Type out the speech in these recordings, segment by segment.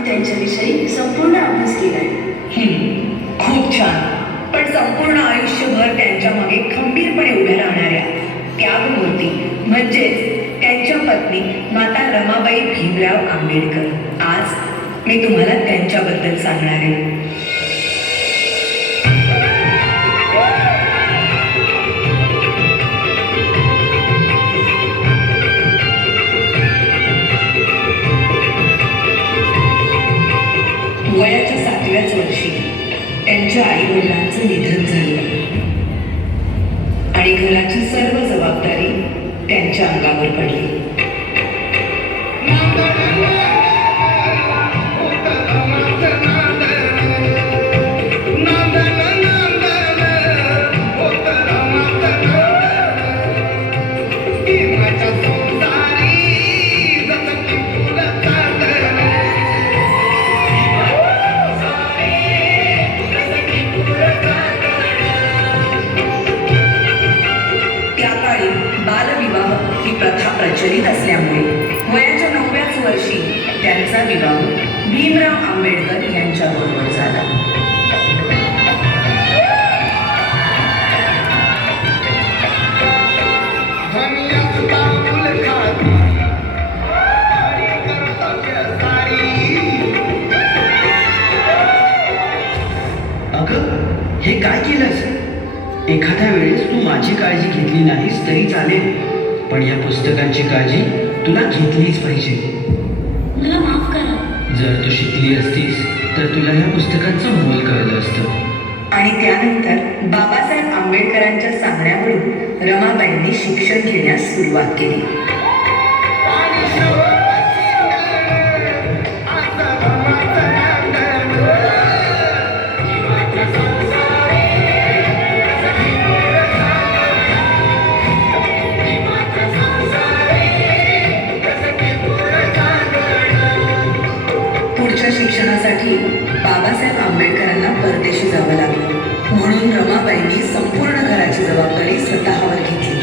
मी त्यांच्याविषयी संपूर्ण अभ्यास केलाय. खूप छान. पण संपूर्ण आयुष्यभर त्यांच्या मागे खंबीरपणे उभ्या राहणाऱ्या त्यागमूर्ती म्हणजेच त्यांच्या पत्नी माता रमाबाई भीमराव आंबेडकर, आज मी तुम्हाला त्यांच्याबद्दल सांगणार आहे. वयाच्या 7व्याच वर्षी त्यांच्या आई वडिलांचं निधन झालं आणि घराची सर्व जबाबदारी त्यांच्या अंगावर पडली. बालविवाह ही प्रथा प्रचलित असल्यामुळे वयाच्या 9व्याच वर्षी त्यांचा विवाह भीमराव आंबेडकर यांच्याबरोबर झाला. अगं, हे काय केलंस? एखाद्या वेळेस तू माझी काळजी घेतली नाहीस तरी चालेल, पण या पुस्तकांची काळजी तुला घेतलीच पाहिजे. मला माफ करा. जर तू शिकली असतीस तर तुला या पुस्तकांचं मोल कळलं असतं. आणि त्यानंतर बाबासाहेब आंबेडकरांच्या सांगण्यावरून रमाबाईंनी शिक्षण घेण्यास सुरुवात केली. पुढच्या शिक्षणासाठी बाबासाहेब आंबेडकरांना परदेशी जावं लागलं, म्हणून रमाबाईंनी संपूर्ण घराची जबाबदारी स्वतःवर घेतली.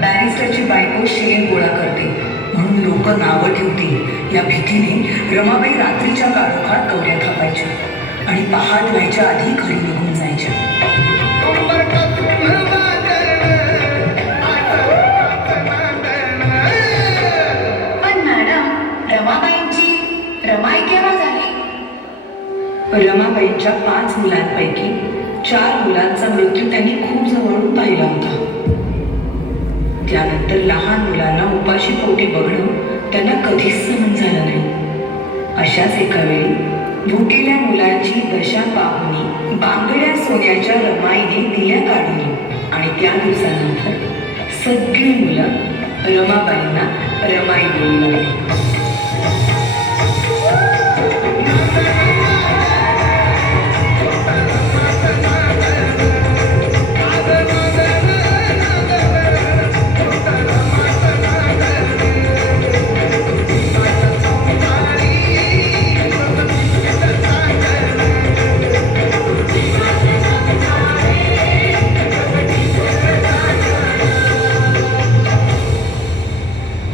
बॅरिस्टरची बायको शेण गोळा करते म्हणून लोक नावं ठेवतील या भीतीने रमाबाई रात्रीच्या काळोखात कवड्या थापायच्या आणि पहाट व्हायच्या आधी घरी निघून जायच्या. पण मॅडम, रमाबाईंची रमाई केव्हा झाली? रमाबाईंच्या 5 मुलांपैकी 4 मुलांचा मृत्यू त्यांनी खूप जवळून पाहिला होता. त्यानंतर लहान मुलांना उपाशी पोटी बघणं त्यांना कधीच सहन झालं नाही. अशाच एका वेळी भुकेल्या मुलांची दशा पाहुनी बांगड्या सोन्याच्या रमाईने दिल्या काढली आणि त्या दिवसानंतर सगळी मुलं रमाबाईंना रमाई बोलू लागली.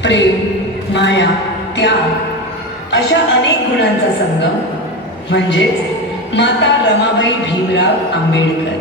प्रेम, माया, त्याग अशा अनेक गुणांचा संगम म्हणजेच माता रमाबाई भीमराव आंबेडकर.